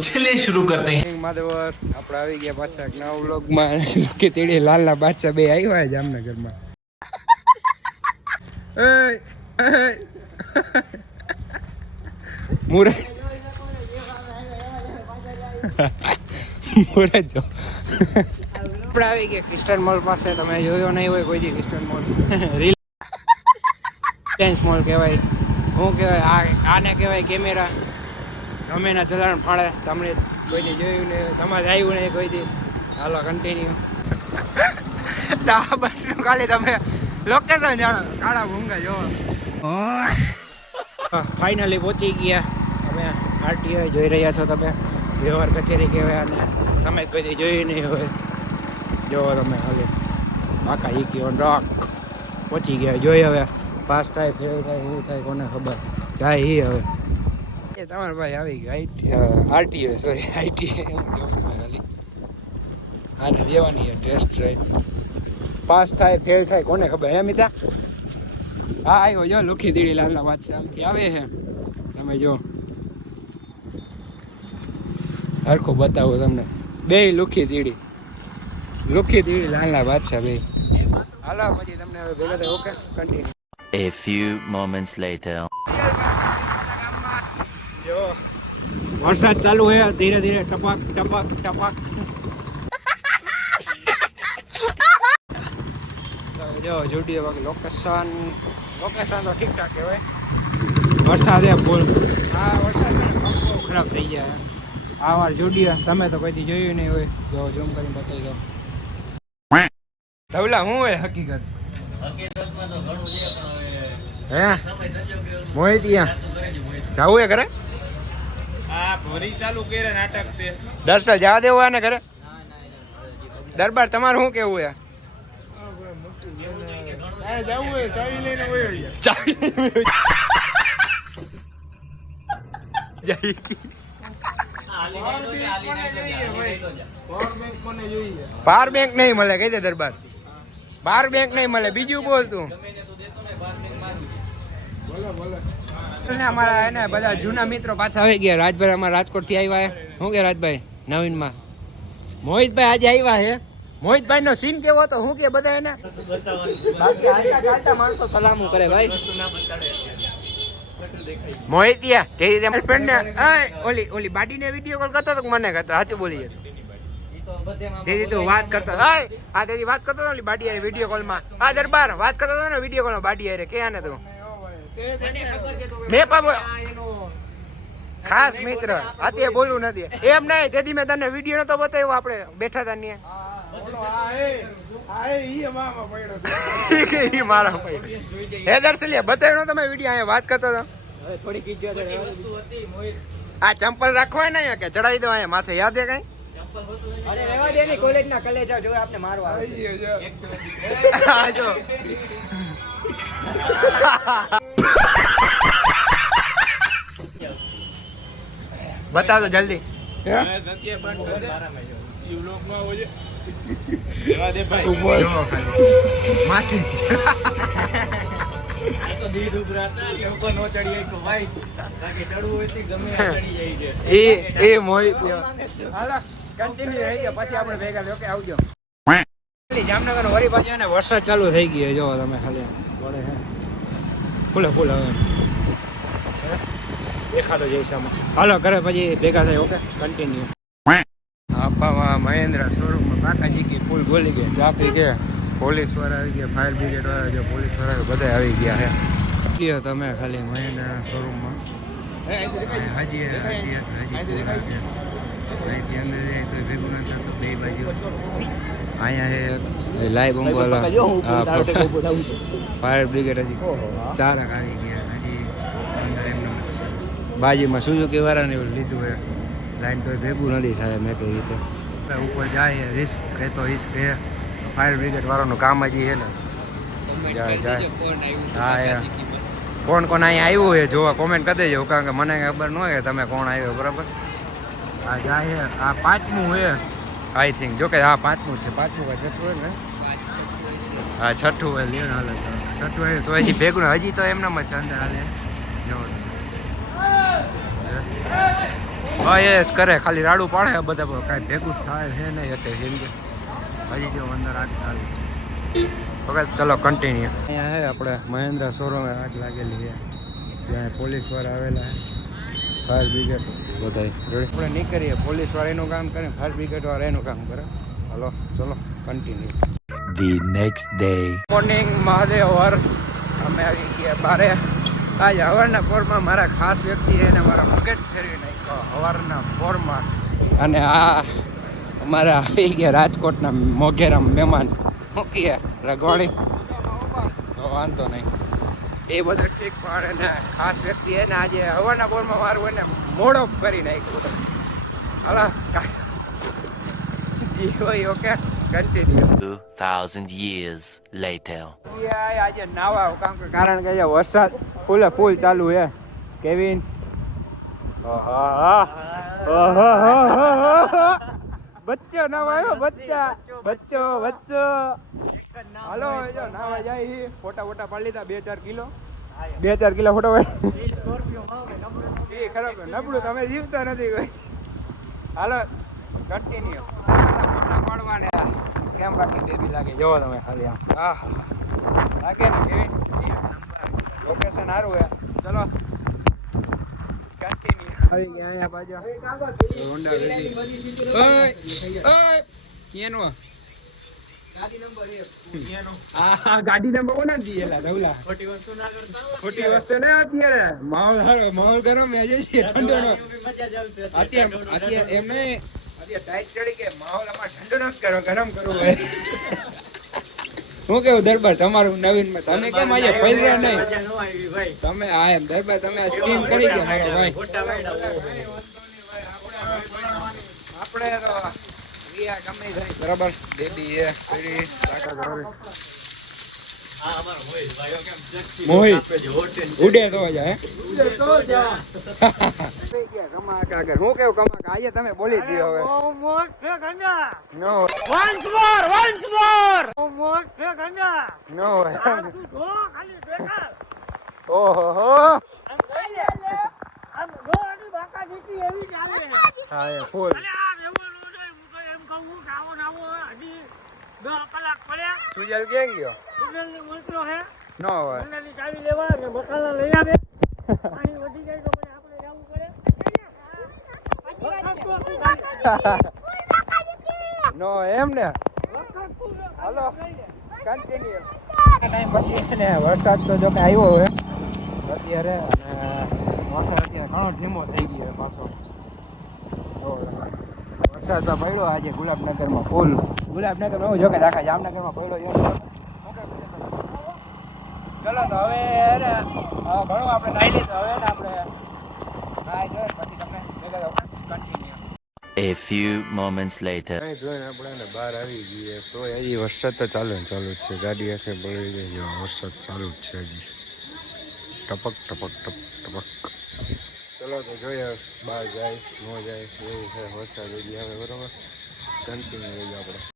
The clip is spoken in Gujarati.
चलिए शुरू करते हैं। માધવર આપણે આવી ગયા પાછા નવા વ્લોગમાં કે તેડી લાલના બાદશાહ બે આવ્યા જામનગરમાં. મુરજ જો આપણે આવી ગયા ક્રિસ્ટલ મોલ પાસે. તમે જોયો નહીં હોય કોઈ દી ક્રિસ્ટલ મોલ. રિલાયન્સ મોલ કહેવાય. શું કહેવાય આને કહેવાય કેમેરા. ગમેના ચલાણ ફાળે. તમને કોઈથી જોયું ને તમારે આવ્યું નહીં કોઈથી. હાલો કન્ટિન્યુ. બસનું ખાલી તમે લોકેશન જાણો. કાળા ભૂંગા જોવો. ફાઇનલી પહોંચી ગયા અમે આરટીઓ જોઈ રહ્યા છો તમે. વ્યવહાર કચેરી કહેવાય અને તમે કોઈથી જોયું નહીં હોય. જોવો તમે ખાલી બાકા ઈકી ઓન રોક પહોંચી ગયા. જોઈ હવે પાસ થાય ફેલ થાય શું થાય કોને ખબર. જાય એ હવે તમારા ભાઈ આવી ગયા આરટીઓ સોરી આઈટીએ ખાલી આને દેવાની છે ટેસ્ટ ડ્રાઈવ. પાસ થાય ફેલ થાય કોને ખબર. હે મિતા? હા આવ્યો જો લુખી દીડી લાલના બાદશાહ આમથી આવે છે. તમે જો હરખું બતાવો તમને. બે લુખી દીડી લાલના બાદશાહ બે. હાલો પછી તમને હવે ભેગા થાય. Okay continue. A few moments later. જો વરસાદ ચાલુ છે ધીરે ધીરે ટપક ટપક ટપક. જો જોડીએ બાકી લોકેશન તો ઠીકઠાક કહેવાય. વરસાદ એ ફૂલ. હા વરસાદ બહુ ખરાબ થઈ ગયા. આ વાર જોડીએ તમે તો કોઈથી જોયું નહીં હોય. જો ઝૂમ કરીને બતાવી દો. ધવલા શું હોય હકીકત? હકીકતમાં તો ઘણું છે પણ હવે હે સમય સચોટ મોહિત અહીંયા જાવું એ ઘરે? આ ભરી ચાલુ કરે નાટક તે દર્શન જવા દેવું આને ઘરે? દરબાર તમારું શું કેવું છે? જવું હોય ચાવી લઈને વયો પાવર બેંક નહીં મળે કહી દે દરબાર. પાવર બેંક નહીં મળે. બીજું બોલ તું. અમારા એને બધા જૂના મિત્રો પાછા આવી ગયા. રાજભાઈ અમારા રાજકોટ થી આવ્યા. શું કે રાજભાઈ નવીનમાં મોહિતભાઈ આજે આવ્યા છે. મોહિતભાઈ નો સીન કેવો હતો? શું કે બધા એને માણસો સલામો કરે ભાઈ. મોહિતિયા તે ફ્રેન્ડ ને ઓલી બાડીને વિડીયો કોલ કરતો તો મને કહેતો સાચું બોલી જતો. તું વાત કરતો આ તેદી વાત કરતો ઓલી બાડી હારે વિડીયો કોલમાં. આ દરબાર વાત કરતો હતો ને વિડીયો કોલમાં બાડી હારે. કે આને તું મેં ખાસ મિત્ર અત્યારે બોલવું નથી એમ નહીં. તેથી મેં તને વિડીયો નતો બતાવ્યો. આપણે બેઠા હતા ને મારા હે દર્શલિયા બતાવ્યો તમે વિડીયો અહીંયા વાત કરતો હતો. આ ચંપલ રાખવા ને કે ચડાવી દો અહીંયા માથે. યાદ હે કઈ? અરે રહેવા દે ની કોલેજ ના કલે જાવ. જો આપણે મારવા આવે જો બતાવ તો જલ્દી. માસી એ મોહિત કન્ટિન્યુ રહી ગયો. પછી આપણે ભેગા ઓકે આવજો. જામનગર વરી બાજુ ને વરસાદ ચાલુ થઈ ગયો. જો તમે ખાલી ફૂલે ફૂલ હવે દેખાતો જઈશ આમાં. હાલો ઘરે પછી ભેગા થાય. Okay continue. આપવામાં મહેન્દ્ર શોરૂમમાં કાકાજી કે ફૂલ બોલી ગયા. ટ્રાફિક છે. પોલીસ વાળા આવી ગયા. ફાયર બ્રિગેડ વાળા જો પોલીસ વાળા બધા આવી ગયા છે. તમે ખાલી મહેન્દ્ર શોરૂમમાં હજી અંદર જાય તો ભેગું ના થતું. બે બાજુ અહીંયા લાઈવ બોમ્બવાલા ફાયર બ્રિગેડ હજી ચારક આવી ગયા. હજી અંદર એમને બાજુમાં સુઝુકી વાળાને એવું લીધું હોય. લાઈન તો ભેગું નથી થાય. મેં કઈ રીતે ઉપર જાય રિસ્ક એ તો રિસ્ક છે. ફાયર બ્રિગેડ વાળાનું કામ હજી છે ને. હા કોણ કોણ અહીંયા આવ્યું હોય જોવા કોમેન્ટ કરી દેજો. કારણ કે મને ખબર ન હોય તમે કોણ આવ્યો. બરાબર આ જાય આ પાંચમું છે આઈ થિંક. જોકે હા પાંચમું છે. પાંચમું કે છઠ્ઠું હોય ને? હા છઠ્ઠું હોય. લ્યો હાલે છઠ્ઠું હોય તો હજી ભેગું હજી તો એમનામ જ અંદર હાલે. જો હા એ જ કરે, ખાલી રાડું પાડે બધા, પણ કાંઈ ભેગું થાય છે નહીં અત્યારે, કેમ કે હજી જો અંદર આગ ચાલુ છે. ઓકે ચલો કન્ટિન્યુ. અહીંયા છે આપણે મહેન્દ્ર શોરૂમે આગ લાગેલી છે, ત્યાં પોલીસવાળા આવેલા છે, ફાયર બ્રિગેડ બધા આપણે નીકળીએ. પોલીસવાળા એનું કામ કરે, ફાયર બ્રિગેડવાળા એનું કામ કરે. હલો ચલો continue. The next day. Morning Mahadev Har. અમે આવી ગયા બારે. આજ હવારના પોરમાં મારા ખાસ વ્યક્તિ છે, એને મારા મગજ ફેરવી નાખ્યો હવારના પોરમાં. અને આ અમારા આવી ગયા રાજકોટના મોઘેરા મહેમાન મૂકીએ રગવાણી. વાંધો નહીં, એ બધું ઠીક, પણ એને ખાસ વ્યક્તિ એને આજે હવાના પોરમાં મારું એને મોડો કરી નાખ્યું. હાલો જી હોય ઓકે કન્ટિન્યુ. 2000 years later. આજે નાવા કારણ કે વરસાદ ફૂલે ફૂલ ચાલુ છે. કેવિન બચ્ચો નાવા આવ્યો, બચ્ચો હાલો જો નાવા જાય. ફોટા ફોટા પાડી લીધા 2-4 કિલો ફોટો ખરાબ નબળું, તમે જીવતા નથી કોઈ. હાલો કન્ટિન્યુ. પાડવાને કેમ બાકી બેબી લાગે જોવો તમે ખાલી આમ. હા લાગે ને કેવી લોકેશન સારું હે. ચલો કન્ટિન્યુ. આવી ગયા અહીંયા બાજુ હોન્ડા રેડી. ઓય કેનો ગાડી નંબર 1 આ ગાડી નંબર કોના દીએલા રવલા? ખોટી વસ્તુ ના અત્યારે માહોલ ગરમ હે છે, ઠંડો નો અત્યારે એમ નહીં. ટાઈટ ચડી કે માહોલ અમાર ઠંડો ન કરો, ગરમ કરવું હોય. હું કેવું દરબાર તમારું નવીનમાં તમે કેમ આજે પૈસા નહીં? તમે આ એમ દરબાર તમે આ સ્કીમ કરી દો મારો ભાઈ. આપણે તો રિયા ગમે થાય બરાબર. બેબી એ પડી કાકા ઘરે મોહિત ઉડે તો જાય કમા કાગર. હું કેવું કમા આજે તમે બોલી દો હવે. નો ઓહો હા એ ફૂલ સુજલ કેમ ગયો? નો હોય નો એમ ને. હાલો કન્ટિન્યુ. ટાઈમ પછી ને વરસાદ તો જો કે આવ્યો હોય અત્યારે, અને વરસાદ અત્યારે ઘણો ધીમો થઈ ગયો પાછો. વરસાદ તો પડ્યો આજે ગુલાબનગરમાં ફૂલ. ગુલાબનગરમાં એવું જો કે રાખા જામનગરમાં પડ્યો. ચલો તો હવે ઘણું આપણે નાઈ લીધું. હવે ને આપણે નાઈ જોઈએ પછી તમને continue. A few moments later. જોઈને આપણે બહાર આવી ગઈએ તો હજી વરસાદ તો ચાલુ જ છે. ગાડી આખે પડી ગઈ છે, વરસાદ ચાલુ જ છે હજી ટપક ટપક ટપક ટપક. ચલો તો જોઈએ બહાર જાય ન જાય એવું છે. વરસાદ હજી આવે બરાબર. કન્ટિન્યુ રહીએ આપણે.